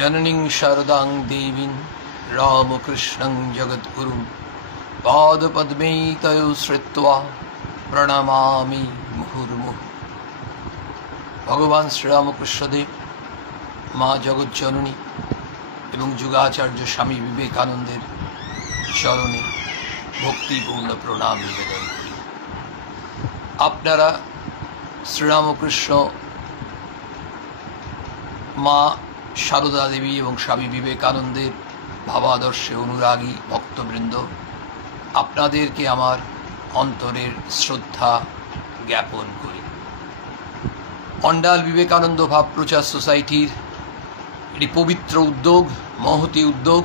जननीं शारदां देवीं रामकृष्णं जगद्गुरुं पादपद्मे तयो श्रित्वा प्रणमामि मुहुर्मुहुः। भगवान श्रीरामकृष्णदेव माँ जगज्जननी एवं जुगाचार्य स्वामी विवेकानंदेर चरणे भक्तिपूर्ण प्रणाम निवेदन करी। आपनारा श्रीरामकृष्ण माँ शारदा देवी एवं स्वामी विवेकानंदेर भावादर्शे अनुरागी भक्तबृंद आपनादेरके आमार अंतरेर श्रद्धा ज्ञापन करी। अंडाल विवेकानंद भाव प्रचार सोसाइटिर एटी पवित्र उद्योग महती उद्योग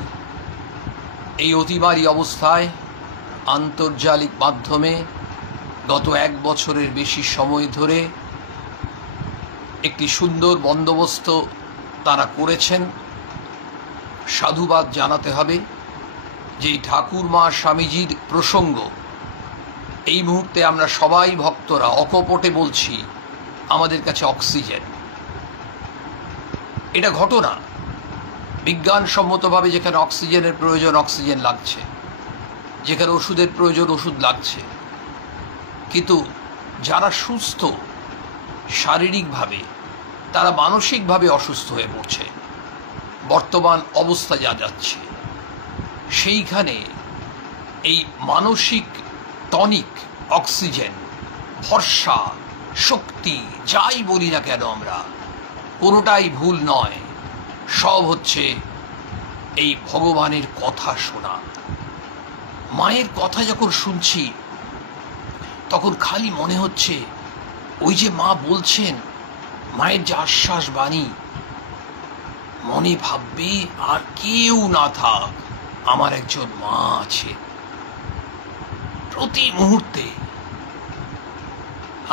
এই অতিমারী অবস্থায় আন্তর্জালিক মাধ্যমে গত এক বছরের বেশি সময় ধরে একটি সুন্দর বন্দোবস্ত তারা করেছেন। সাধুবাদ জানাতে হবে যে ঠাকুরমা স্বামীজির প্রসঙ্গ এই মুহূর্তে আমরা সবাই ভক্তরা অকপটে বলছি আমাদের কাছে অক্সিজেন। এটা ঘটনা, বিজ্ঞানসম্মতভাবে যেখানে অক্সিজেনের প্রয়োজন অক্সিজেন লাগছে, যেখানে ওষুধের প্রয়োজন ওষুধ লাগছে, কিন্তু যারা সুস্থ শারীরিকভাবে তারা মানসিকভাবে অসুস্থ হয়ে পড়ছে। বর্তমান অবস্থা যা যাচ্ছে সেইখানে এই মানসিক টনিক অক্সিজেন ভরসা শক্তি যাই বলি না কেন আমরা কোনোটাই ভুল নয়। সব হচ্ছে এই ভগবানের কথা শোনা। মায়ের কথা যখন শুনছি তখন খালি মনে হচ্ছে ওই যে মা বলছেন, মায়ের যে আশ্বাস বাণী, মনে ভাববে আর কেউ না থাক আমার একজন মা আছে। প্রতি মুহূর্তে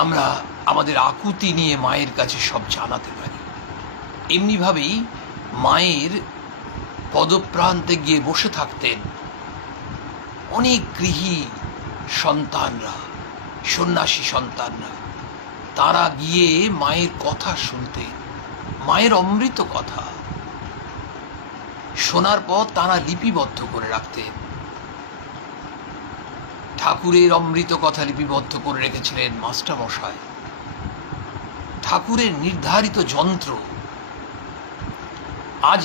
আমরা আমাদের আকুতি নিয়ে মায়ের কাছে সব জানাতে পারি। এমনিভাবেই মায়ের পদপ্রান্তে গিয়ে বসে থাকতেন অনেক গৃহী সন্তানরা, সন্ন্যাসী সন্তানরা। তারা গিয়ে মায়ের কথা শুনতেন, মায়ের অমৃত কথা শোনার পর তারা লিপিবদ্ধ করে রাখতেন। ঠাকুরের অমৃত কথা লিপিবদ্ধ করে রেখেছিলেন মাস্টারমশাই। ঠাকুরের নির্ধারিত যন্ত্র আজ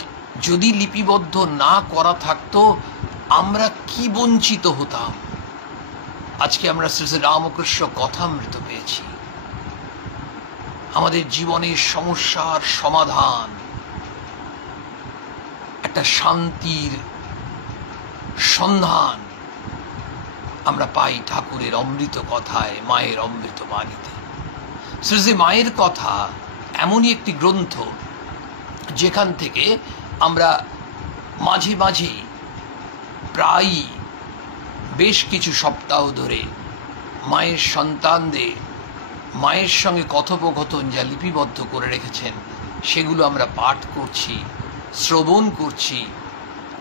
যদি লিপিবদ্ধ না করা থাকতো আমরা কি বঞ্চিত হতাম। আজকে আমরা শ্রী শ্রী রামকৃষ্ণ কথামৃত পেয়েছি। আমাদের জীবনের সমস্যার সমাধান, একটা শান্তির সন্ধান আমরা পাই ঠাকুরের অমৃত কথায়, মায়ের অমৃত বাণীতে। শ্রী শ্রী মায়ের কথা এমনই একটি গ্রন্থ যেখান থেকে আমরা মাঝে মাঝে প্রায়ই বেশ কিছু সপ্তাহ ধরে মায়ের সন্তানদের মায়ের সঙ্গে কথোপকথন যা লিপিবদ্ধ করে রেখেছেন সেগুলো আমরা পাঠ করছি, শ্রবণ করছি,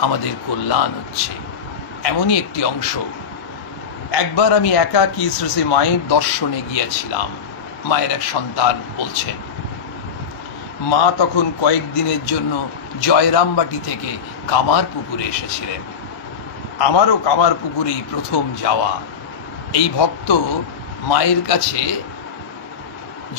আমাদের কল্যাণ হচ্ছে। এমনই একটি অংশ। একবার আমি একাকী শ্রী শ্রী মায়ের দর্শনে গিয়েছিলাম। মায়ের এক সন্তান বলছেন, মা তখন কয়েকদিনের জন্য জয়রামবাটি থেকে কামারপুকুরে এসেছিলেন। আমারও কামারপুকুরেই প্রথম যাওয়া। এই ভক্ত মায়ের কাছে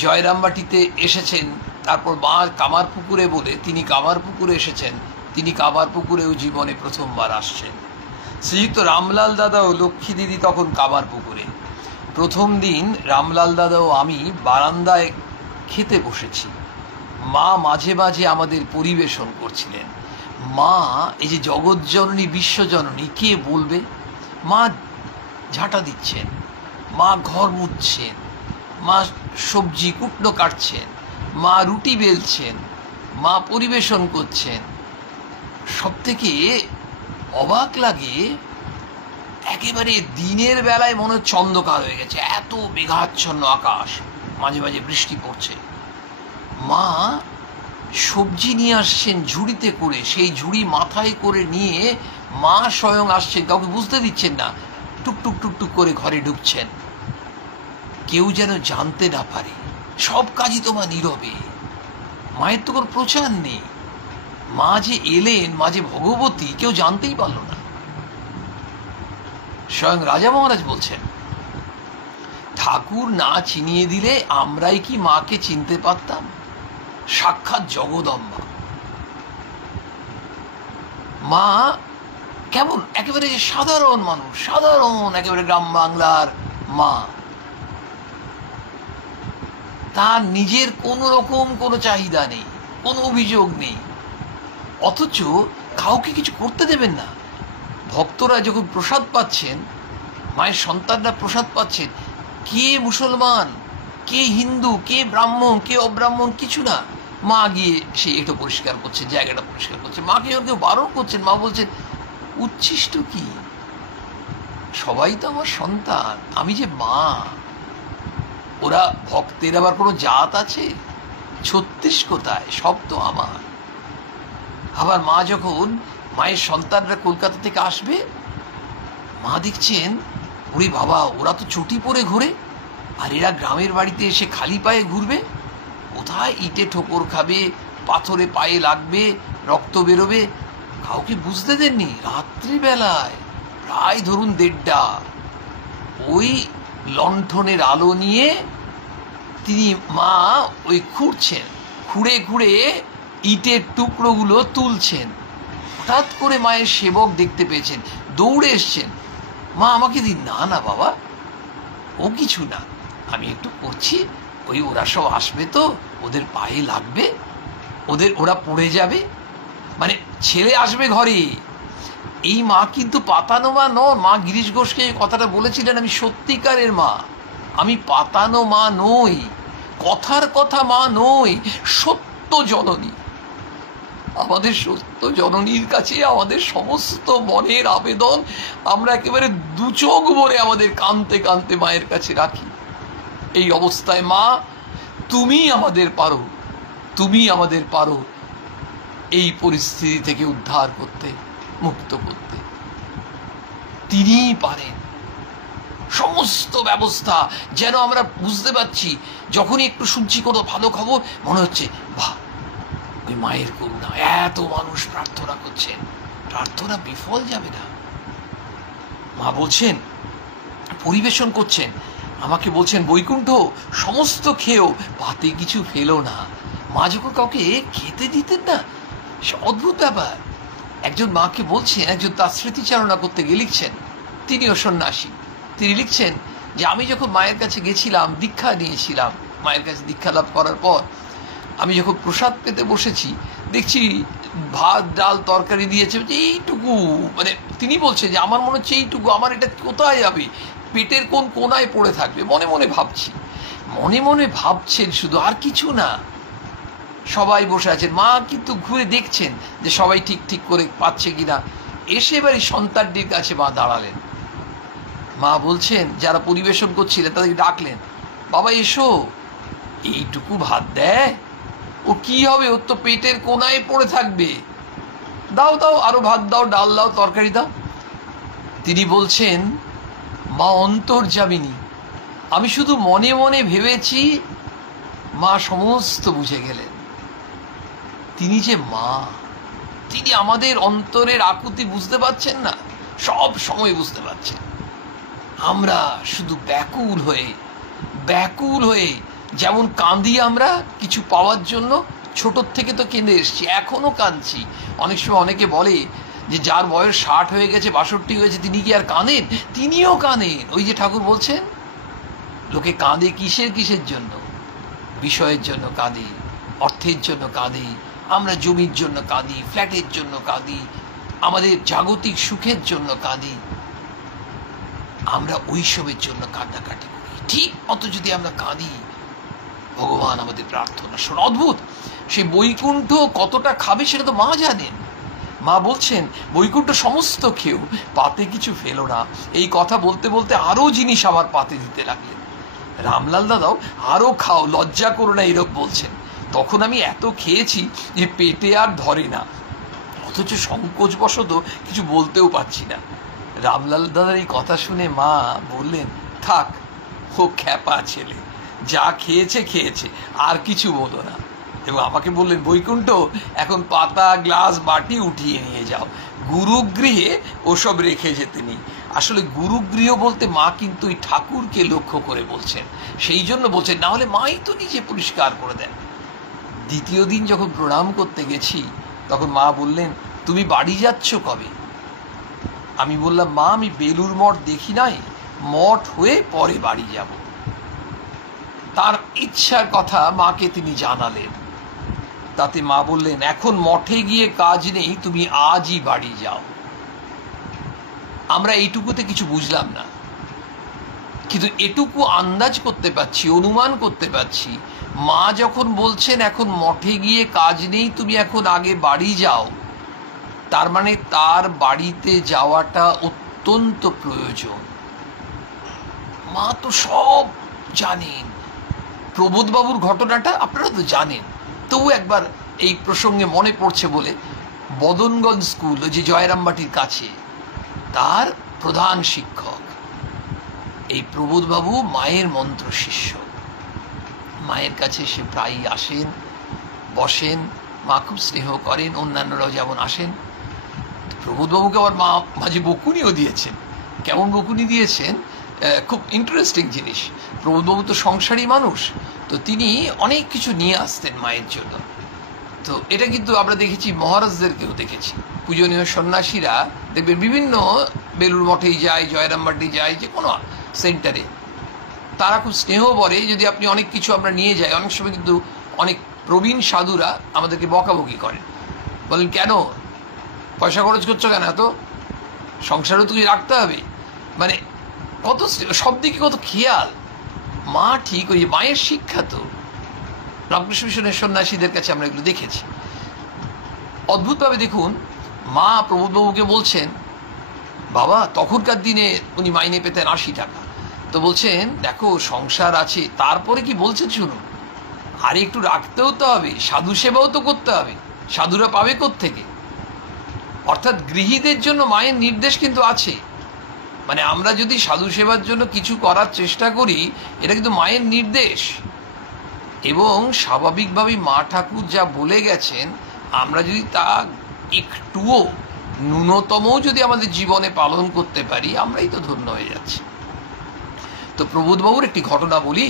জয়রামবাটিতে এসেছেন, তারপর মা কামারপুকুরে বলে তিনি কামারপুকুরে এসেছেন। তিনি কামারপুকুরেও জীবনে প্রথমবার আসছেন। শ্রীযুক্ত রামলাল দাদা ও লক্ষ্মী দিদি তখন কামারপুকুরে। প্রথম দিন রামলাল দাদা ও আমি বারান্দায় খেতে বসেছি। মা মাঝে মাঝে আমাদের পরিবেশন করছিলেন। মা এই যে জগজ্জননী বিশ্বজননী কে বলবে, মা ঝাঁটা দিচ্ছেন, মা ঘর মুছছেন, মা সবজি কুটনো কাটছেন, মা রুটি বেলছেন, মা পরিবেশন করছেন। সব থেকে অবাক লাগে একেবারে দিনের বেলায় মনে হচ্ছে অন্ধকার হয়ে গেছে, এত মেঘাচ্ছন্ন আকাশ, মাঝে মাঝে বৃষ্টি পড়ছে। মা সবজি নিয়ে আসছেন ঝুড়িতে করে, সেই ঝুড়ি মাথায় করে নিয়ে মা স্বয়ং আসছেন, কাউকে বুঝতে দিচ্ছেন না, টুকটুক টুকটুক করে ঘরে ঢুকছেন, কেউ যেন জানতে না পারে। সব কাজই তোমার নীরবে। মায়ের তো কোনো প্রচার নেই, মা যে এলেন, মা যে ভগবতী, কেউ জানতেই পারল না। স্বয়ং রাজা মহারাজ বলছেন, ঠাকুর না চিনিয়ে দিলে আমরাই কি মাকে চিনতে পারতাম? সাক্ষাৎ জগদম্বা। মা কেমন একেবারে সাধারণ মানুষ, সাধারণ একেবারে গ্রাম বাংলার মা। তার নিজের কোন রকম কোনো চাহিদা নেই, কোনো অভিযোগ নেই, অথচ কাউকে কিছু করতে দেবেন না। ভক্তরা যখন প্রসাদ পাচ্ছেন, মায়ের সন্তানরা প্রসাদ পাচ্ছেন, কে মুসলমান, কে হিন্দু, কে ব্রাহ্মণ, কে অব্রাহ্মণ, কিছু না, মা গিয়ে সে এটা পরিষ্কার করছে, জায়গাটা পরিষ্কার করছে। মাকে যখন কেউ বারণ করছেন, মা বলছেন, উচ্ছিষ্ট কি, সবাই তো আমার সন্তান, আমি যে মা। ওরা ভক্তের আবার কোনো জাত আছে? 36 কোথায়, সব তো আমার। আবার মা যখন, মায়ের সন্তানরা কলকাতা থেকে আসবে, মা দেখছেন, ওরে বাবা, ওরা তো চটি পরে ঘোরে, আর এরা গ্রামের বাড়িতে এসে খালি পায়ে ঘুরবে, কোথায় ইটে ঠোকর খাবে, পাথরে পায়ে লাগবে, রক্ত বেরোবে। কাউকে বুঝতে দেননি। রাত্রিবেলায় প্রায় ধরুন 1:30, ওই লণ্ঠনের আলো নিয়ে তিনি মা ওই খুঁড়ছেন, খুঁড়ে খুঁড়ে ইটের টুকরোগুলো তুলছেন। হঠাৎ করে মায়ের সেবক দেখতে পেয়েছেন, দৌড়ে এসছেন, মা আমাকে দিন। না না বাবা, ও কিছু না, আমি একটু করছি, ওই ওরা সব আসবে তো, ওদের পায়ে লাগবে, ওরা পড়ে যাবে, মানে ছেলে আসবে ঘরে। এই মা কিন্তু পাতানো মা নন। মা গিরিশ ঘোষকে এই কথাটা বলেছিলেন, আমি সত্যিকারের মা, আমি পাতানো মা নই, কথার কথা মা নই, সত্য জননী। আমাদের সত্য জননীর কাছে আমাদের সমস্ত মনের আবেদন আমরা একেবারে 2 চোখ ভরে আমাদের কাঁদতে কাঁদতে মায়ের কাছে রাখি। এই অবস্থায় মা, তুমি আমাদের পারো, তুমি আমাদের পারো এই পরিস্থিতি থেকে উদ্ধার করতে, মুক্ত করতে। তিনিই পারেন সমস্ত ব্যবস্থা। যেন আমরা বুঝতে পারছি, যখনই একটু শুনছি কোনো ভালো খবর, মনে হচ্ছে বাহ, ওই মায়ের করুণা, এত মানুষ প্রার্থনা করছেন, প্রার্থনা বিফল যাবে না। মা বলছেন, পরিবেশন করছেন, আমাকে বলছেন, বৈকুণ্ঠ সমস্ত খেয়েও পাতে কিছু ফেলো না। মা যখন কাউকে খেতে দিতেন না, সে অদ্ভুত ব্যাপার। একজন মাকে বলছেন, একজন তার স্মৃতিচারণা করতে গিয়ে লিখছেন, তিনিও সন্ন্যাসী, তিনি লিখছেন যে আমি যখন মায়ের কাছে গেছিলাম, দীক্ষা নিয়েছিলাম, মায়ের কাছে দীক্ষা লাভ করার পর আমি যখন প্রসাদ পেতে বসেছি, দেখছি ভাত ডাল তরকারি দিয়েছে এইটুকু, মানে তিনি বলছেন যে আমার মনে হচ্ছে এইটুকু, আমার এটা কোথায় যাবে, পেটের কোন কোনায় পড়ে থাকবে। মনে মনে ভাবছি, মনে মনে ভাবছেন শুধু, আর কিছু না। সবাই বসে আছেন, মা কিন্তু ঘুরে দেখছেন যে সবাই ঠিক ঠিক করে পাচ্ছে কিনা। এসে এবারে সন্তানটির কাছে মা দাঁড়ালেন। মা বলছেন, যারা পরিবেশন করছিলেন তাদেরকে ডাকলেন, বাবা এসো, এইটুকু ভাত দেয়, ও কি হবে, ওর তো পেটের কোনায় পড়ে থাকবে, দাও দাও, আরো ভাত দাও, ডাল দাও, তরকারি দাও। তিনি বলছেন, মা অন্তর্যামিনী, আমি শুধু মনে মনে ভেবেছি, মা সমস্ত বুঝে গেলেন। তিনি যে মা, তিনি আমাদের অন্তরের আকুতি বুঝতে পারছেন না, সব সময় বুঝতে পারছেন। আমরা শুধু ব্যাকুল হয়ে যেমন কাঁদি আমরা কিছু পাওয়ার জন্য, ছোটোর থেকে তো কেঁদে এসছি, এখনো কাঁদছি। অনেক সময় অনেকে বলে যে যার বয়স 60 হয়ে গেছে, 62 হয়েছে, তিনি কি আর কাঁদেন? তিনিও কাঁদেন। ওই যে ঠাকুর বলছেন, লোকে কাঁদে কিসের জন্য? বিষয়ের জন্য কাঁদে, অর্থের জন্য কাঁদে, আমরা জমির জন্য কাঁদি, ফ্ল্যাটের জন্য কাঁদি, আমাদের জাগতিক সুখের জন্য কাঁদি, আমরা ওইসবের জন্য কান্নাকাটি করি। ঠিক মতো যদি আমরা কাঁদি, ভগবান আমাদের প্রার্থনা শোন। অদ্ভুত, সে বৈকুণ্ঠ কতটা খাবে সেটা তো মা জানেন। মা বলছেন, বৈকুণ্ঠ সমস্ত খেয়েও পাতে কিছু ফেলো না। এই কথা বলতে বলতে আরো জিনিস আবার পাতে দিতে লাগলেন। রামলাল দাদাও, আরো খাও, লজ্জা করো না, এরকম বলছেন। তখন আমি এত খেয়েছি যে পেটে আর ধরে না, অথচ সংকোচবশত কিছু বলতেও পারছি না। রামলাল দাদার এই কথা শুনে মা বললেন, থাক, ও খ্যাপা ছেলে, যা খেয়েছে, আর কিছু বলো না। এবং আমাকে বললেন, বৈকুণ্ঠ এখন পাতা গ্লাস বাটি উঠিয়ে নিয়ে যাও, গুরুগৃহে ওসব রেখে যেতে নেই। আসলে গুরুগৃহ বলতে মা কিন্তু ওই ঠাকুরকে লক্ষ্য করে বলছেন, সেই জন্য বলছেন, না হলে মাই তো নিজে পরিষ্কার করে দেন। দ্বিতীয় দিন যখন প্রণাম করতে গেছি তখন মা বললেন, তুমি বাড়ি যাচ্ছ কবে? আমি বললাম, মা আমি বেলুর মঠ দেখি নাই, মঠ হয়ে পরে বাড়ি যাব। তার ইচ্ছার কথা মাকে তিনি জানালেন। তাতে মা বললেন, এখন মঠে গিয়ে কাজ নেই, তুমি আজই বাড়ি যাও। আমরা এইটুকুতে কিছু বুঝলাম না, কিন্তু এটুকু আন্দাজ করতে পারছি, অনুমান করতে পারছি, মা যখন বলছেন এখন মঠে গিয়ে কাজ নেই, তুমি এখন আগে বাড়ি যাও, তার মানে তার বাড়িতে যাওয়াটা অত্যন্ত প্রয়োজন। মা তো সব জানেন। প্রবোধবাবুর ঘটনাটা আপনারা তো জানেন, তবু একবার এই প্রসঙ্গে মনে পড়ছে বলে, বদনগঞ্জ স্কুল যে জয়রামবাটির কাছে, তার প্রধান শিক্ষক এই প্রবোধবাবু মায়ের মন্ত্র শিষ্য। মায়ের কাছে সে প্রায়ই আসেন, বসেন, মা খুব স্নেহ করেন, অন্যান্যরাও যেমন আসেন। প্রবোধবাবুকে আবার মা মাঝে বকুনিও দিয়েছেন। কেমন বকুনি দিয়েছেন, খুব ইন্টারেস্টিং জিনিস। প্রবোধবাবু তো সংসারী মানুষ, তো তিনি অনেক কিছু নিয়ে আসতেন মায়ের জন্য। তো এটা কিন্তু আমরা দেখেছি, মহারাজদেরকেও দেখেছি। পূজনীয় সন্ন্যাসীরা দেখবেন বিভিন্ন বেলুর মঠেই যায়, জয়রামবাটি যায়, যে কোনো সেন্টারে, তারা খুব স্নেহ বলে যদি আপনি অনেক কিছু আমরা নিয়ে যাই। অনেক সময় কিন্তু অনেক প্রবীণ সাধুরা আমাদেরকে বকাবকি করেন, বলেন কেন পয়সা খরচ করছো, কেন এত, সংসারও তুমি রাখতে হবে। মানে কত সব দিকে কত খেয়াল। মা ঠিক ওই মায়ের শিক্ষা তো রামকৃষ্ণ মিশনের সন্ন্যাসীদের কাছে আমরা এগুলো দেখেছি। অদ্ভুতভাবে দেখুন, মা প্রবোধবাবুকে বলছেন, বাবা তখনকার দিনে উনি মাইনে পেতেন 80 টাকা, তো বলছেন দেখো সংসার আছে, তারপরে কি বলছেন শুনুন, আর একটু রাখতেও তো হবে, সাধু সেবাও তো করতে হবে, সাধুরা পাবে কোত্থেকে? অর্থাৎ গৃহীদের জন্য মায়ের নির্দেশ কিন্তু আছে। মানে আমরা যদি সাধু সেবার জন্য কিছু করার চেষ্টা করি, এটা কিন্তু মায়ের নির্দেশ। এবং স্বাভাবিকভাবেই মা ঠাকুর যা বলে গেছেন, আমরা যদি তা একটুও ন্যূনতমও যদি আমাদের জীবনে পালন করতে পারি, আমরাই তো ধন্য হয়ে যাচ্ছি। তো প্রবোধবাবুর একটি ঘটনা বলি,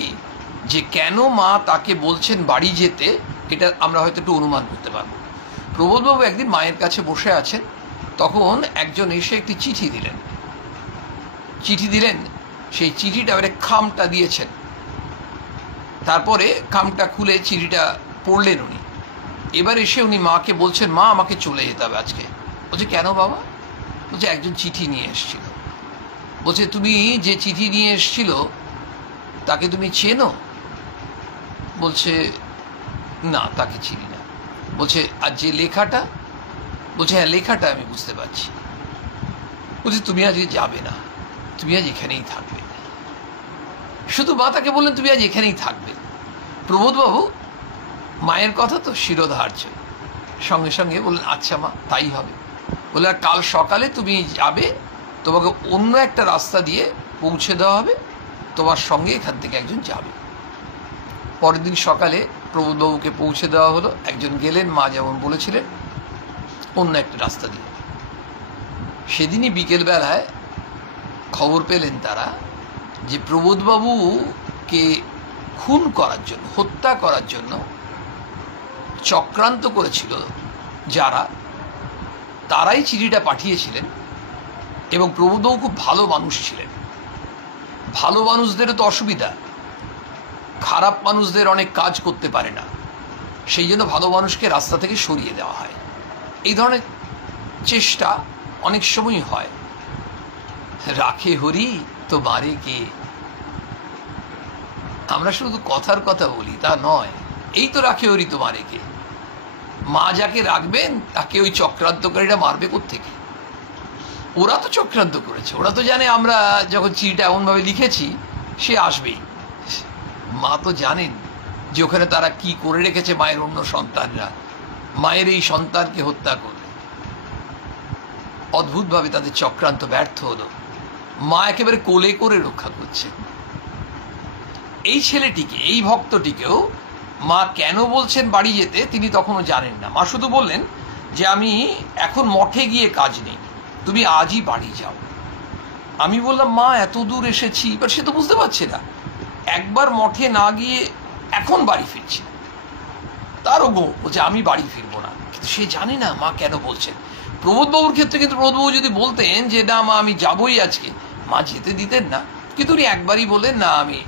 যে কেন মা তাকে বলছেন বাড়ি যেতে, এটা আমরা হয়তো একটু অনুমান করতে পারবো। প্রবোধবাবু একদিন মায়ের কাছে বসে আছেন, তখন একজন এসে একটি চিঠি দিলেন। সেই চিঠিটা এবারে খামটা দিয়েছেন, তারপরে খামটা খুলে চিঠিটা পড়লেন উনি। এবার এসে উনি মাকে বলছেন, মা আমাকে চলে যেতে হবে আজকে। বলছে কেন বাবা? বলছে একজন চিঠি নিয়ে এসেছিল। বলছে তুমি যে চিঠি নিয়ে এসেছিল তাকে তুমি চেনো? বলছে না, তাকে চিনি না। বলছে আর যে লেখাটা? বলছে হ্যাঁ, লেখাটা আমি বুঝতে পারছি। বলছে তুমি আজকে যাবে না, তুমি আজ এখানেই থাকবে। শুধু মা তাকে বললেন তুমি আজ এখানেই থাকবে। প্রবোধবাবু মায়ের কথা তো শিরোধার্য, সঙ্গে সঙ্গে বললেন আচ্ছা মা তাই হবে। বলে আর কাল সকালে তুমি যাবে, তোমাকে অন্য একটা রাস্তা দিয়ে পৌঁছে দেওয়া হবে, তোমার সঙ্গে এখান থেকে একজন যাবে। পরের দিন সকালে প্রবোধবাবুকে পৌঁছে দেওয়া হলো, একজন গেলেন মা যেমন বলেছিলেন, অন্য একটা রাস্তা দিয়ে। সেদিনই বিকেলবেলায় খবর পেলেন তারা যে প্রবোধবাবুকে খুন করার জন্য, হত্যা করার জন্য চক্রান্ত করেছিল যারা, তারাই চিঠিটা পাঠিয়েছিলেন। এবং প্রবোধবাবু খুব ভালো মানুষ ছিলেন। ভালো মানুষদেরও তো অসুবিধা, খারাপ মানুষদের অনেক কাজ করতে পারে না, সেই জন্য ভালো মানুষকে রাস্তা থেকে সরিয়ে দেওয়া হয়। এই ধরনের চেষ্টা অনেক সময় হয়। রাখে হরি তো মারে কে, আমরা শুধু কথার কথা বলি তা নয়। এই তো রাখে হরি তো মারে কে, মা যাকে রাখবেন তাকে ওই চক্রান্তকারীরা মারবে কোত্থেকে? ওরা তো চক্রান্ত করেছে, ওরা তো জানে আমরা যখন চিঠিটা এমনভাবে লিখেছি সে আসবেই। মা তো জানেন যে ওখানে তারা কি করে রেখেছে মায়ের অন্য সন্তানরা, মায়ের এই সন্তানকে হত্যা করবে। অদ্ভুতভাবে তাদের চক্রান্ত ব্যর্থ হলো, মা একেবারে কোলে করে রক্ষা করছে। এই ছেলেটিকে, এই ভক্তটিকেও মা কেন বলছেন বাড়ি যেতে তিনি তখনও জানেন না। মা শুধু বললেন যে আমি এখন মঠে গিয়ে কাজ নেই, তুমি আজই বাড়ি যাও। আমি বললাম মা এত দূর এসেছি, এবার সে তো বুঝতে পারছে না, একবার মঠে না গিয়ে এখন বাড়ি ফিরছে। তারও গো বলছে আমি বাড়ি ফিরবো না, কিন্তু সে জানে না মা কেন বলছেন। প্রবোধবাবুর ক্ষেত্রে কিন্তু প্রবোধবাবু যদি বলতেন যে না মা আমি যাবই আজকে, মা যেতে দিতেন না, কিন্তু উনি একবারই বললেন না আমি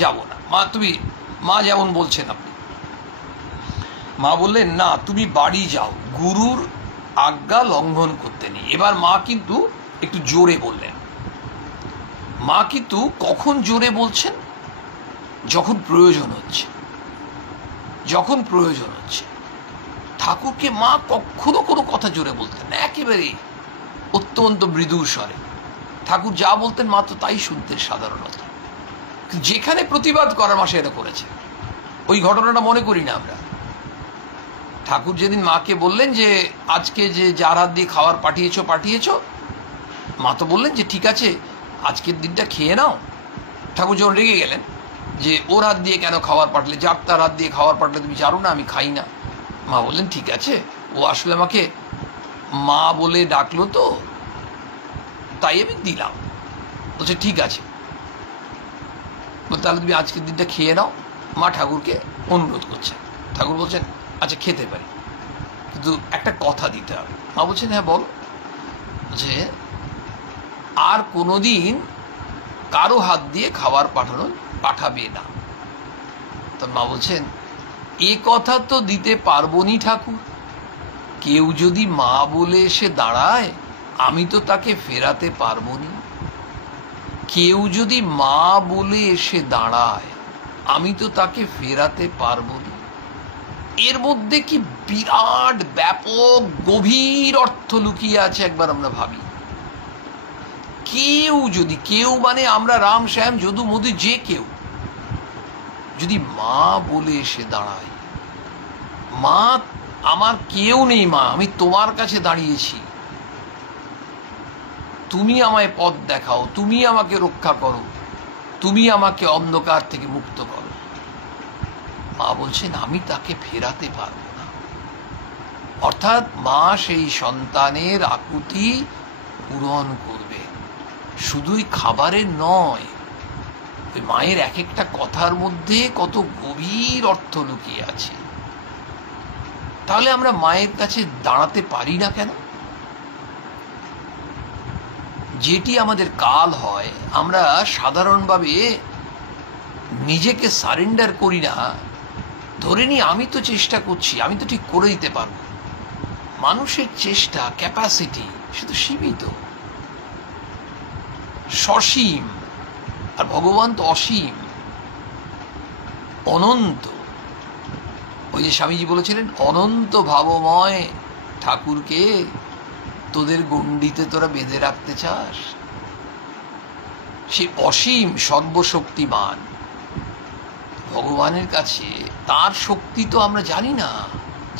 যাব না। মা যেমন বলছেন আপনি, মা বললেন না তুমি বাড়ি যাও, গুরুর আজ্ঞা লঙ্ঘন করতে নেই। এবার মা কিন্তু একটু জোরে বললেন। মা কিন্তু কখন জোরে বলছেন? যখন প্রয়োজন হচ্ছে, যখন প্রয়োজন হচ্ছে। ঠাকুরকে মা কখনো কোনো কথা জোরে বলতেন না, একেবারে অত্যন্ত মৃদুর স্বরে ঠাকুর যা বলতেন মা তো তাই শুনতেন সাধারণত। যেখানে প্রতিবাদ করার মা সেটা করেছে। ওই ঘটনাটা মনে করি না আমরা। ঠাকুর যেদিন মাকে বললেন যে আজকে যে যার হাত দিয়ে খাবার পাঠিয়েছ, মা তো বললেন যে ঠিক আছে আজকের দিনটা খেয়ে নাও। ঠাকুর যখন রেগে গেলেন যে ওর হাত দিয়ে কেন খাবার পাঠালে, যার তার হাত দিয়ে খাবার পাঠালে তুমি জানো না আমি খাই না। মা বললেন ঠিক আছে, ও আসলে আমাকে মা বলে ডাকলো তো তাই আমি দিলাম। বলছে ঠিক আছে, তাহলে তুমি আজকের দিনটা খেয়ে নাও। মা ঠাকুরকে অনুরোধ করছেন, ঠাকুর বলছেন আচ্ছা খেতে পারি, কিন্তু একটা কথা দিতে হবে। মা বলছেন হ্যাঁ বল। বলছে আর কোনোদিন কারো হাত দিয়ে খাবার পাঠাবে না। তো মা বলছেন এ কথা তো দিতে পারবো নি ঠাকুর, কেউ যদি মা বলে এসে দাঁড়ায় আমি তো তাকে ফেরাতে পারবো নি। কেউ যদি মা বলে এসে দাঁড়ায় আমি তো তাকে ফেরাতে পারবো না। এর মধ্যে কি বিরাট ব্যাপক গভীর অর্থ লুকিয়ে আছে একবার আমরা ভাবি। কেউ মানে আমরা রাম শ্যাম যদু মধু যে কেউ যদি মা বলে এসে দাঁড়ায়, মা আমার কেউ নেই, মা আমি তোমার কাছে দাঁড়িয়েছি, তুমি আমায় পথ দেখাও, তুমি আমাকে রক্ষা করো, তুমি আমাকে অন্ধকার থেকে মুক্ত করো। মা বলছেন আমি তাকে ফেরাতে পারবো না। অর্থাৎ মা সেই সন্তানের আকুতি পূরণ করবে, শুধুই খাবারের নয়। ওই মায়ের এক একটা কথার মধ্যে কত গভীর অর্থ লুকিয়ে আছে। তাহলে আমরা মায়ের কাছে দাঁড়াতে পারি না কেন? যেটি আমাদের কাল হয় আমরা সাধারণভাবে নিজেকে সারেন্ডার করি না, ধরে নি আমি তো চেষ্টা করছি, আমি তো ঠিক করে দিতে পারবো। মানুষের চেষ্টা ক্যাপাসিটি সে তো সীমিত, সসীম, আর ভগবান তো অসীম, অনন্ত। ওই যে স্বামীজি বলেছিলেন অনন্ত ভাবময় ঠাকুরকে তোদের গণ্ডিতে তোরা বেঁধে রাখতে চাস। সে অসীম সর্বশক্তিমান ভগবানের কাছে তার শক্তি তো আমরা জানি না,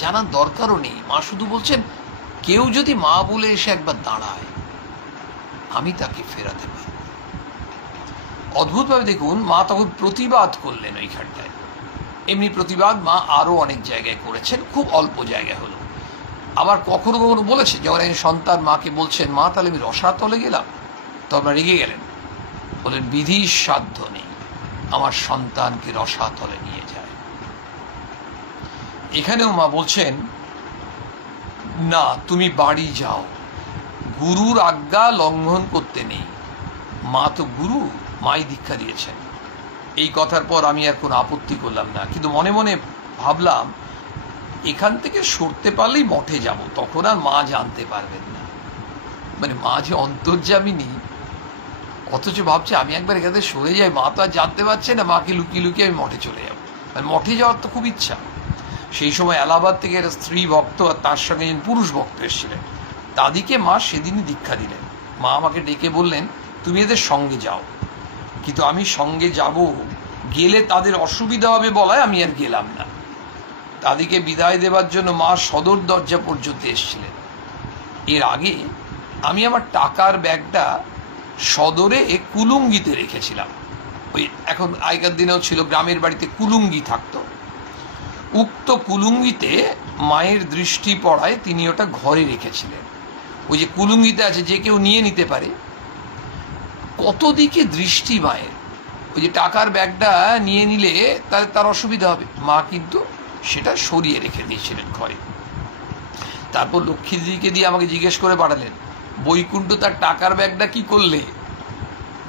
জানার দরকারও নেই। মা শুধু বলছেন কেউ যদি মা বলে এসে একবার দাঁড়ায় আমি তাকে ফেরাতে পারি। অদ্ভুতভাবে দেখুন মা তখন প্রতিবাদ করলেন ওইখানটায়। এমনি প্রতিবাদ মা আরো অনেক জায়গায় করেছেন, খুব অল্প জায়গায় হলো। আবার কখনো কখনো বলেছে যখন একজন সন্তান মাকে বলছেন মা তাহলে আমি রসাতলে গেলাম, তখন রেগে গেলেন, বলেন বিধির সাধ্য নেই আমার সন্তানকে রসাতলে নিয়ে যায়। এখানেও মা বলছেন না তুমি বাড়ি যাও, গুরুর আজ্ঞা লঙ্ঘন করতে নেই। মা তো গুরু, মাই দীক্ষা দিয়েছেন। এই কথার পর আমি আর কোনো আপত্তি করলাম না, কিন্তু মনে মনে ভাবলাম এখান থেকে সরতে পারলেই মঠে যাব, তখন আর মা জানতে পারবেন না। মানে মা যে অন্তর্যামিনী, অথচ ভাবছে আমি একবার এখান থেকে সরে যাই, মা তো আর জানতে পারছে না, মাকে লুকিয়ে লুকিয়ে আমি মঠে চলে যাবো। মানে মঠে যাওয়ার তো খুব ইচ্ছা। সেই সময় এলাহাবাদ থেকে একটা স্ত্রী ভক্ত আর তার সঙ্গে একজন পুরুষ ভক্ত এসেছিলেন, তাদেরকে মা সেদিনই দীক্ষা দিলেন। মা আমাকে ডেকে বললেন তুমি এদের সঙ্গে যাও, কিন্তু আমি সঙ্গে যাব গেলে তাদের অসুবিধা হবে বলায় আমি আর গেলাম না। তাদেরকে বিদায় দেবার জন্য মা সদর দরজা পর্যন্ত এসেছিলেন। এর আগে আমি আমার টাকার ব্যাগটা সদরে কুলুঙ্গিতে রেখেছিলাম। ওই এখন আগেকার দিনেও ছিল, গ্রামের বাড়িতে কুলুঙ্গি থাকতো। উক্ত কুলুঙ্গিতে মায়ের দৃষ্টি পড়ায় তিনি ওটা ঘরে রেখেছিলেন। ওই যে কুলুঙ্গিতে আছে, যে কেউ নিয়ে নিতে পারে। কত দিকে দৃষ্টি মায়ের, ওই যে টাকার ব্যাগটা নিয়ে নিলে তাহলে তার অসুবিধা হবে, মা কিন্তু সেটা সরিয়ে রেখে দিয়েছিলেন ঘরে। তারপর লক্ষ্মী দিদিকে দিয়ে আমাকে জিজ্ঞেস করে পাঠালেন, বৈকুণ্ঠ তার টাকার ব্যাগটা কি করলে?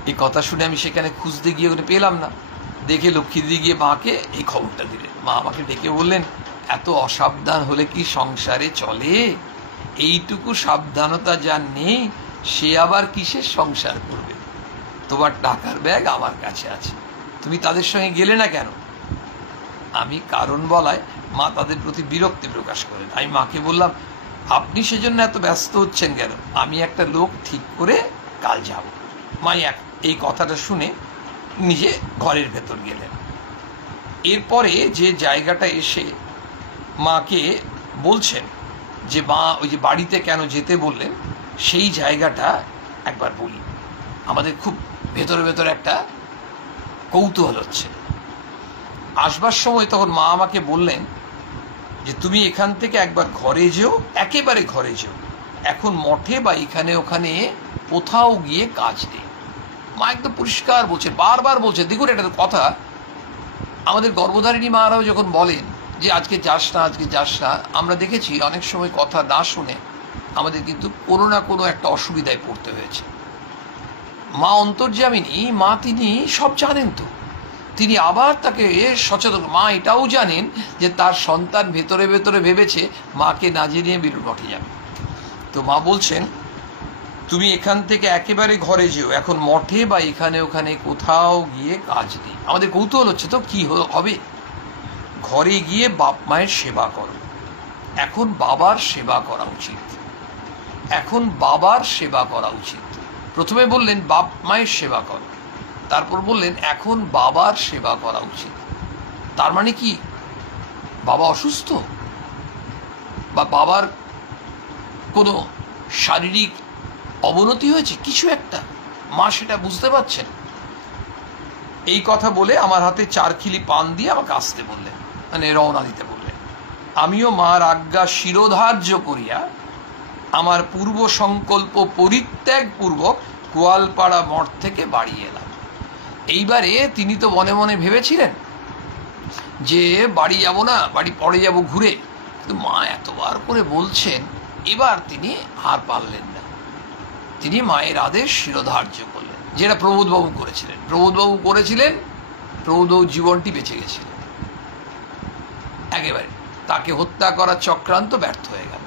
এই কথা শুনে আমি সেখানে খুঁজতে গিয়ে ওখানে পেলাম না। দেখে লক্ষ্মী দিদি গিয়ে মাকে এই খবরটা দিলেন। মা আমাকে ডেকে বললেন, এত অসাবধান হলে কি সংসারে চলে? এইটুকু সাবধানতা যার নেই সে আবার কিসের সংসার করবে? তোমার টাকার ব্যাগ আমার কাছে আছে, তুমি তাদের সঙ্গে গেলে না কেন? আমি কারণ বলায় মা তাদের প্রতি বিরক্তি প্রকাশ করেন। আমি মাকে বললাম, আপনি সেজন্য এত ব্যস্ত হচ্ছেন কেন? আমি একটা লোক ঠিক করে কাল যাব। মা এই কথাটা শুনে নিজে ঘরের ভেতর গেলেন। এরপরে যে জায়গাটা এসে মাকে বলছেন যে মা ওই যে বাড়িতে কেন যেতে বললেন, সেই জায়গাটা একবার বলি। আমাদের খুব ভেতরে ভেতরে একটা কৌতূহল হচ্ছে। আসবার সময় তখন মা আমাকে বললেন যে তুমি এখান থেকে একবার ঘরে যেও, একেবারে ঘরে যেও, এখন মঠে বা এখানে ওখানে কোথাও গিয়ে কাজ নেই। মা একদম পরিষ্কার বলছে, বারবার বলছে। দেখুন, এটা কথা আমাদের গর্ভধারিণী মারাও যখন বলেন যে আজকে যাস না, আজকে যাস না, আমরা দেখেছি অনেক সময় কথা না শুনে আমাদের কিন্তু কোনো না কোনো একটা অসুবিধায় পড়তে হয়েছে। মা অন্তর্যামিনী, মা তিনি সব জানেন, তো তিনি আবার তাকে সচেতন। মা এটাও জানেন যে তার সন্তান ভেতরে ভেতরে ভেবেছে মাকে না জানিয়ে বিলুর মঠে যাবে। তো মা বলছেন, তুমি এখান থেকে একেবারে ঘরে যেও, এখন মঠে বা এখানে ওখানে কোথাও গিয়ে কাজ নেই। আমাদের কৌতূহল হচ্ছে, তো কি হবে? ঘরে গিয়ে বাপ মায়ের সেবা করো। এখন বাবার সেবা করা উচিত, এখন বাবার সেবা করা উচিত। প্রথমে বললেন বাপ মায়ের সেবা করো, তারপর বললেন এখন বাবার সেবা করা উচিত। তার মানে কি বাবা অসুস্থ বা বাবার কোনো শারীরিক অবনতি হয়েছে, কিছু একটা? মা সেটা বুঝতে পারছেন। এই কথা বলে আমার হাতে 4 খিলি পান দিয়ে আমাকে আসতে বললেন, মানে রওনা দিতে বললেন। আমিও মার আজ্ঞা শিরোধার্য করিয়া আমার পূর্ব সংকল্প পরিত্যাগ পূর্বক গোয়ালপাড়া মঠ থেকে বাড়ি এলাম। এইবারে তিনি তো মনে মনে ভেবেছিলেন যে বাড়ি যাব না, বাড়ি পরে যাব ঘুরে, কিন্তু মা এতবার করে বলছেন, এবার তিনি আর পারলেন না। তিনি মায়ের আদেশ শিরোধার্য করলেন, যেটা প্রবোধবাবু করেছিলেন। প্রবোধবাবু জীবনটি বেঁচে গেছিলেন একেবারে, তাকে হত্যা করার চক্রান্ত ব্যর্থ হয়ে গেল।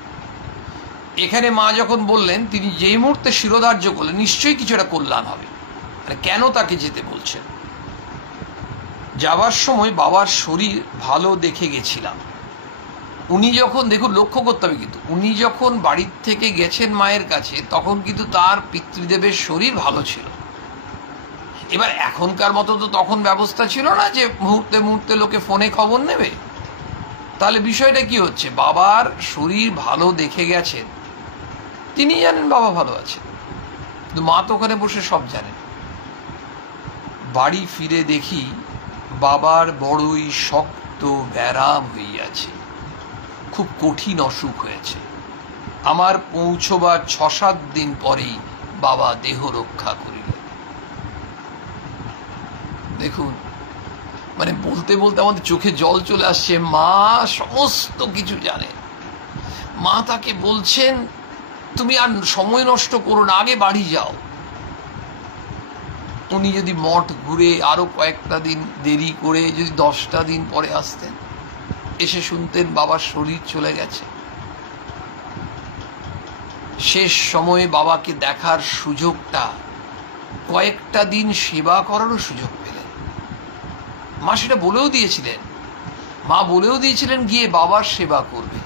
এখানে মা যখন বললেন, তিনি যেই মুহূর্তে শিরোধার্য করলেন নিশ্চয়ই কিছু একটা কল্যাণ হবে। মানে কেন তাকে যেতে বলছেন? যাবার সময় বাবার শরীর ভালো দেখে গেছিলাম। উনি যখন, দেখুন লক্ষ্য করতে হবে কিন্তু, উনি যখন বাড়ির থেকে গেছেন মায়ের কাছে তখন কিন্তু তার পিতৃদেবের শরীর ভালো ছিল। এবার এখনকার মতো তো তখন ব্যবস্থা ছিল না যে মুহূর্তে মুহূর্তে লোকে ফোনে খবর নেবে। তাহলে বিষয়টা কি হচ্ছে? বাবার শরীর ভালো দেখে গেছেন, তিনি জানেন বাবা ভালো আছে, কিন্তু মা তো ওখানে বসে সব জানেন। বাড়ি ফিরে দেখি বাবার বড়ই শক্ত ব্যারাম হইয়াছে, খুব কঠিন অসুখ হয়েছে। আমার পৌঁছবার 6-7 দিন পরেই বাবা দেহ রক্ষা করিলেন। দেখুন, মানে বলতে বলতে আমাদের চোখে জল চলে আসছে। মা সমস্ত কিছু জানেন। মা তাকে বলছেন, তুমি আর সময় নষ্ট করো না, আগে বাড়ি যাও। উনি যদি মঠ ঘুরে আরো কয়েকটা দিন দেরি করে যদি 10টা দিন পরে আসতেন, এসে শুনতেন বাবার শরীর চলে গেছে। শেষ সময়ে বাবাকে দেখার সুযোগটা, কয়েকটা দিন সেবা করারও সুযোগ পেলেন। মা সেটা বলেও দিয়েছিলেন, মা বলেও দিয়েছিলেন গিয়ে বাবার সেবা করবে।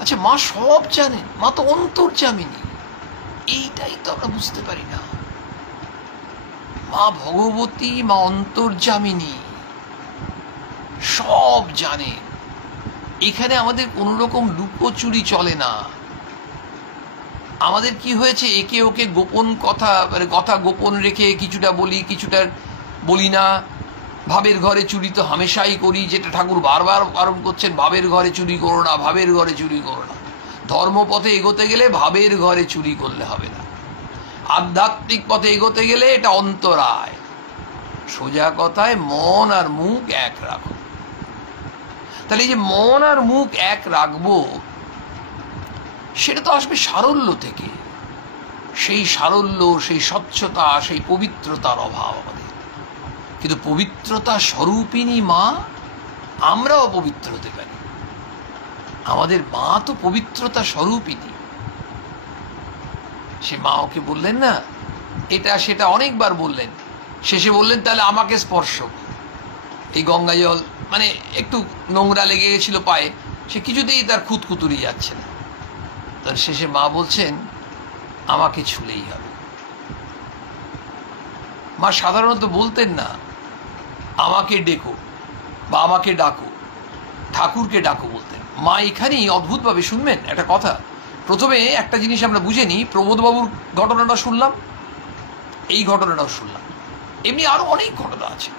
আচ্ছা, মা সব জানেন, মা তো অন্তর্যামিনী। এইটাই তো আমরা বুঝতে পারি না। মা ভগবতী, মা অন্তর্যামিনী, সব জানেন। এখানে আমাদের কোন রকম লুকোচুরি চলে না। আমাদের কি হয়েছে, একে ওকে গোপন কথা, মানে কথা গোপন রেখে কিছুটা বলি কিছুটা বলি না, ভাবের ঘরে চুরি তো হামেশাই করি, যেটা ঠাকুর বারবার বারণ করছেন, ভাবের ঘরে চুরি করো না, ভাবের ঘরে চুরি করো না। ধর্মপথে এগোতে গেলে ভাবের ঘরে চুরি করলে হবে না, আধ্যাত্মিক পথে এগোতে গেলে এটা অন্তরায়। সোজা কথায় মন আর মুখ এক রাখো। তাহলে এই যে মন আর মুখ এক রাখবো, সেটা তো আসবে সারল্য থেকে। সেই সারল্য, সেই স্বচ্ছতা, সেই পবিত্রতার অভাব আমাদের। কিন্তু পবিত্রতা স্বরূপিণী মা, আমরাও পবিত্র হতে পারি। আমাদের মা তো পবিত্রতা স্বরূপিণী। সে মা ওকে বললেন না, এটা সেটা অনেকবার বললেন, শেষে বললেন তাহলে আমাকে স্পর্শ। এই গঙ্গা জল মানে একটু নোংরা লেগে গেছিল পায়ে, সে কিছুতেই তার খুঁতখুতুরি যাচ্ছে না। তার শেষে মা বলছেন আমাকে ছুলেই হবে। মা সাধারণত বলতেন না আমাকে ডেকো বা আমাকে ডাকো, ঠাকুরকে ডাকো বলতেন। মা এখানেই অদ্ভুতভাবে, শুনবেন একটা কথা, প্রথমে একটা জিনিস আমরা বুঝে নিই। প্রবোধবাবুর ঘটনাটা শুনলাম, এই ঘটনাটাও শুনলাম, এমনি আরো অনেক ঘটনা আছে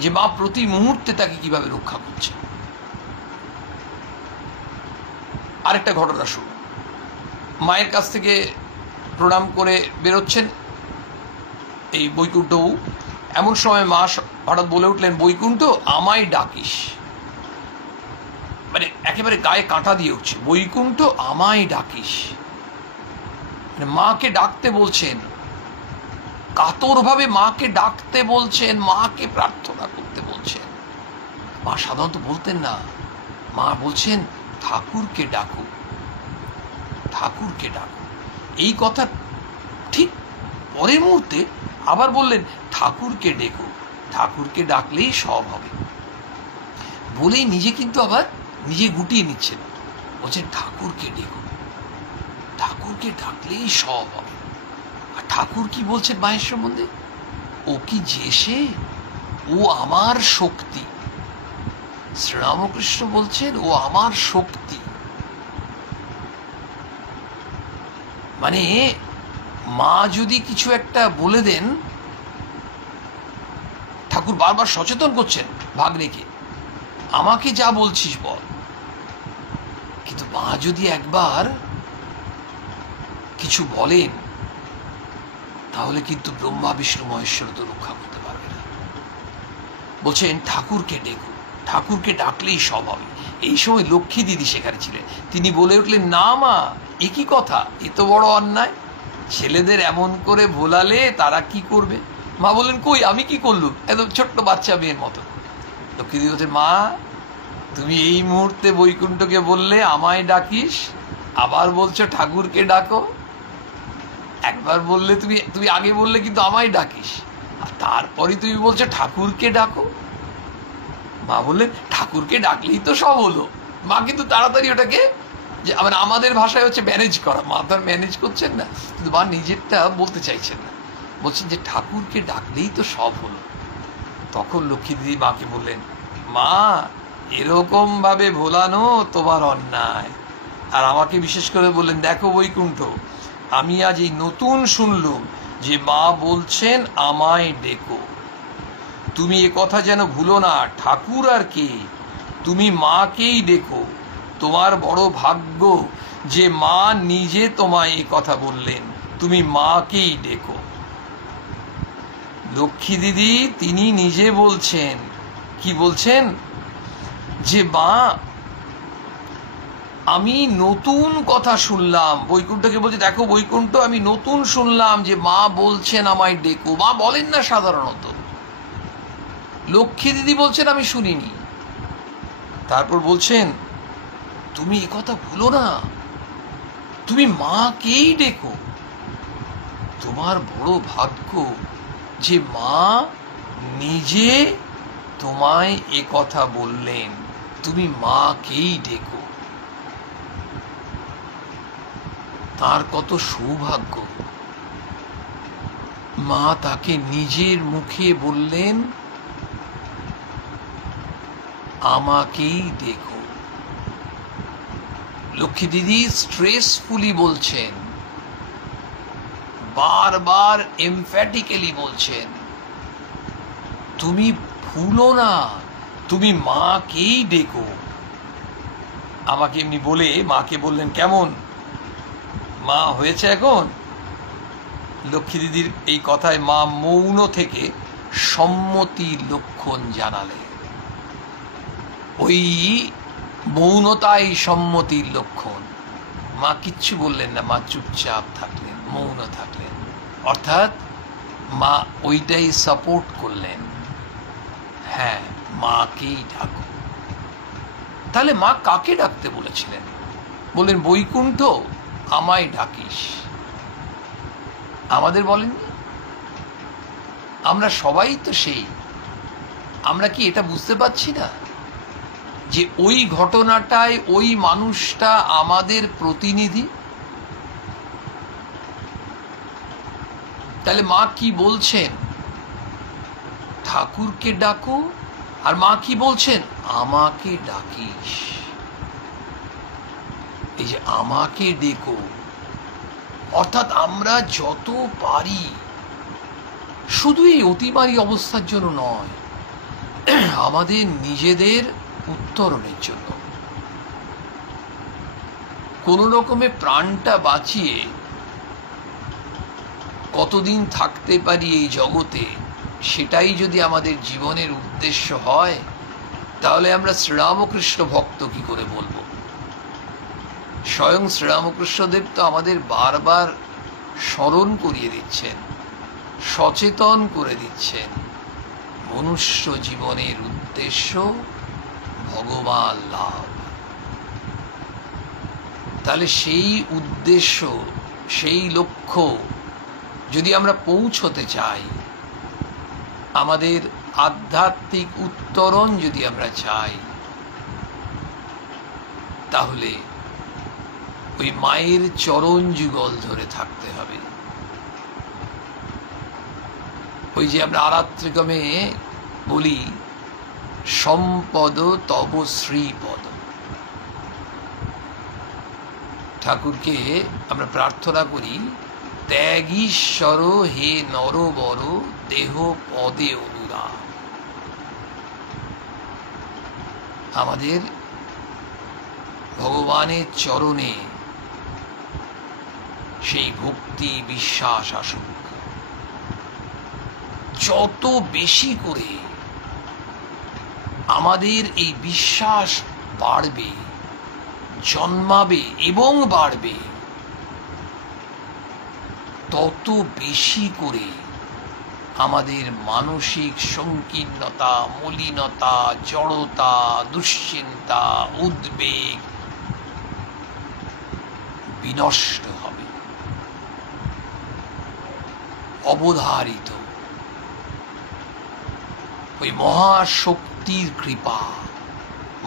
যে মা প্রতি মুহূর্তে তাকে কিভাবে রক্ষা করছে। আরেকটা ঘটনা শুনুন। মায়ের কাছ থেকে প্রণাম করে বেরোচ্ছেন এই বৈকুণ্ঠবাবু, এমন সময় মা হঠাৎ বলে উঠলেন, বৈকুণ্ঠ আমায় ডাকিস। মানে একেবারে গায়ে কাঁটা দিয়ে উঠছে, বৈকুণ্ঠ আমায় ডাকিস। মানে মাকে ডাকতে বলছেন, কাতরভাবে মাকে ডাকতে বলছেন, মাকে প্রার্থনা করতে বলছেন। মা সাধারণত বলতেন না, মা বলছেন ঠাকুরকে ডাকো, ঠাকুরকে ডাকো। এই কথা ঠিক পরের মুহূর্তে আবার বললেন ঠাকুরকে ডেকো, ঠাকুরকে ডাকলেই সব হবে। বলেই নিজে কিন্তু আবার নিজে গুটিয়ে নিচ্ছেন, বলছেন ঠাকুরকে ডেকো, ঠাকুরকে ডাকলেই সব হবে। আর ঠাকুর কি বলছেন মায়ের সম্বন্ধে? ও কি যে সে, ও আমার শক্তি। শ্রীরামকৃষ্ণ বলছেন ও আমার শক্তি। মানে মা যদি কিছু একটা বলে দেন, ঠাকুর বারবার সচেতন করছেন ভাগ্নেকে, আমাকে যা বলছিস বল। কিন্তু মা যদি একবার কিছু বলেন, তাহলে কিন্তু ব্রহ্মা বিষ্ণু মহেশ্বর তো রক্ষা করতে পারবে না। বলছেন ঠাকুরকে ডেকো, ঠাকুরকে ডাকলেই সব হবে। এই সময় লক্ষ্মী দিদি সেখানে ছিলেন, তিনি বলে উঠলেন, না মা, এ কি কথা, এ তো বড় অন্যায়। ছেলেদের এমন করে ভোলালে তারা কি করবে? মা বললেন, কই আমি কি করলুম, একদম ছোট্ট বাচ্চা মেয়ের মতো। লক্ষ্মী দিদি বলছেন, মা তুমি এই মুহূর্তে বৈকুণ্ঠকে বললে আমায় ডাকিস, আবার বলছো ঠাকুরকে ডাকো। একবার বললে তুমি আগে বললে কিন্তু আমায় ডাকিস, আর তারপরে তুমি বলছো ঠাকুরকে ডাকো। মা বললেন ঠাকুরকে ডাকলেই তো সব হলো। মা কিন্তু তাড়াতাড়ি ওটাকে, যে মানে আমাদের ভাষায় হচ্ছে ম্যানেজ করা, মা তো আর ম্যানেজ করছেন না, কিন্তু মা নিজেরটা বলতে চাইছেন না, বলছেন যে ঠাকুরকে ডাকলেই তো সব হলো। তখন লক্ষ্মী দিদি মাকে বললেন, মা এরকম ভাবে ভোলানো তোমার অন্যায়। আর আমাকে বিশেষ করে বললেন, দেখো বৈকুণ্ঠ, আমি আজ এই নতুন শুনলুম যে মা বলছেন আমায় ডেকো। তুমি এ কথা যেন ভুলো না, ঠাকুর আর কে, তুমি মাকেই ডেকো। তোমার বড় ভাগ্য যে মা নিজে তোমায় এ কথা বললেন, তুমি মাকেই ডেকো। লক্ষ্মী দিদি তিনি নিজে বলছেন, কি বলছেন, যে মা আমি নতুন কথা শুনলাম। বৈকুণ্ঠকে বলছে, দেখো বৈকুণ্ঠ, আমি নতুন শুনলাম যে মা বলছেন আমায় ডেকো। মা বলেন না সাধারণত, লক্ষ্মী দিদি বলছেন আমি শুনিনি। তারপর বলছেন, তুমি এ কথা ভুলো না, তুমি মাকেই ডেকো। তোমার বড় ভাগ্য যে মা নিজে তোমায় এ কথা বললেন, তুমি মাকেই ডেকো। তার কত সৌভাগ্য, মা তাকে নিজের মুখে বললেন আমাকেই ডেকো। লক্ষ্মী দিদি স্ট্রেসফুলি বলছেন, বারবার এমফ্যাটিক্যালি বলছেন, তুমি ভুলো না, তুমি মাকেই ডেকো। আমাকে এমনি বলে মাকে বললেন, কেমন মা হয়েছে এখন? লক্ষ্মী দিদির এই কথায় মা মৌন থেকে সম্মতির লক্ষণ জানালেন। ওই মৌনতাই সম্মতির লক্ষণ। মা কিচ্ছু বললেন না, মা চুপচাপ থাকলেন, মৌন থাকলেন। অর্থাৎ মা ওইটাই সাপোর্ট করলেন, হ্যাঁ মাকেই ডাকো। তাহলে মা কাকে ডাকতে বলেছিলেন? বললেন, বৈকুণ্ঠ আমায় ডাকিস। আমাদের বলেননি? আমরা সবাই তো সেই। আমরা কি এটা বুঝতে পারছি না যে ওই ঘটনাটায় ওই মানুষটা আমাদের প্রতিনিধি? তাহলে মা কি বলছেন? ঠাকুরকে ডাকো। আর মা কি বলছেন? আমাকে ডাকিস। এই যে আমাকে ডেকো, অর্থাৎ আমরা যত পারি, শুধু এই অতিমারী অবস্থার জন্য নয়, আমাদের নিজেদের উত্তরণের জন্য, কোন রকমে প্রাণটা বাঁচিয়ে কতদিন থাকতে পারি এই জগতে, সেটাই যদি আমাদের জীবনের উদ্দেশ্য হয়, তাহলে আমরা শ্রীরামকৃষ্ণ ভক্ত কি করে বলবো? স্বয়ং শ্রীরামকৃষ্ণদেব তো আমাদের বারবার স্মরণ করিয়ে দিচ্ছেন, সচেতন করে দিচ্ছেন, মনুষ্য জীবনের উদ্দেশ্য ভগবান লাভ। তাহলে সেই উদ্দেশ্য, সেই লক্ষ্য যদি আমরা পৌঁছতে চাই, আমাদের আধ্যাত্মিক উত্তরণ যদি আমরা চাই, তাহলে ওই মায়ের চরণ যুগল ধরে থাকতে হবে। ওই যে আমরা আরাত্রিকমে বলি, সম্পদ তব শ্রীপদ। ঠাকুরকে আমরা প্রার্থনা করি, ত্যাগীশ্বর হে নরবর দেহ পদে অনুরাগ। আমাদের ভগবানের চরণে সেই ভক্তি বিশ্বাস আসুক। যত বেশি করে আমাদের এই বিশ্বাস বাড়বে, জন্মাবে এবং বাড়বে, তত বেশি করে আমাদের মানসিক সংকীর্ণতা, মলিনতা, জড়তা, দুশ্চিন্তা, উদ্বেগ বিনষ্ট হবে, অবধারিত। ওই মহাশক্তির কৃপা,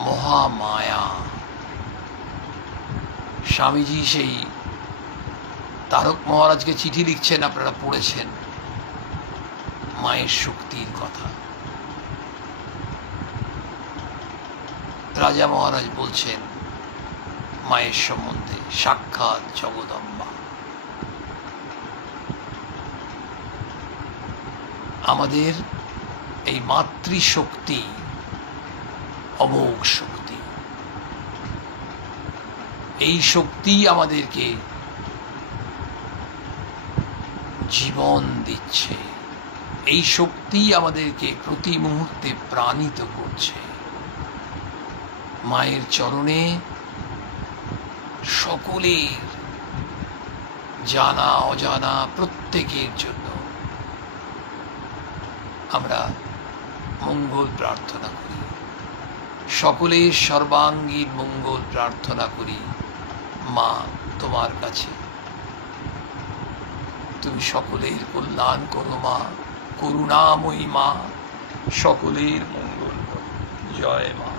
মহামায়া। স্বামীজি সেই তারক মহারাজকে চিঠি লিখছেন, আপনারা পড়েছেন, মায়ের শক্তির কথা। রাজা মহারাজ বলছেন মায়ের সম্বন্ধে, সাক্ষাৎ জগদম্বা। আমাদের এই মাতৃশক্তি অমোঘ শক্তি। এই শক্তি আমাদেরকে জীবন দিচ্ছে, এই শক্তি আমাদেরকে প্রতি মুহূর্তে প্রাণিত করছে। মায়ের চরণে সকলের, জানা অজানা প্রত্যেকের জন্য আমরা মঙ্গল প্রার্থনা করি, সকলের সর্বাঙ্গীন মঙ্গল প্রার্থনা করি। মা তোমার কাছে, তুমি সকলের কল্যাণ করো মা, করুণাময়ী মা, সকলের মঙ্গল করো। জয় মা।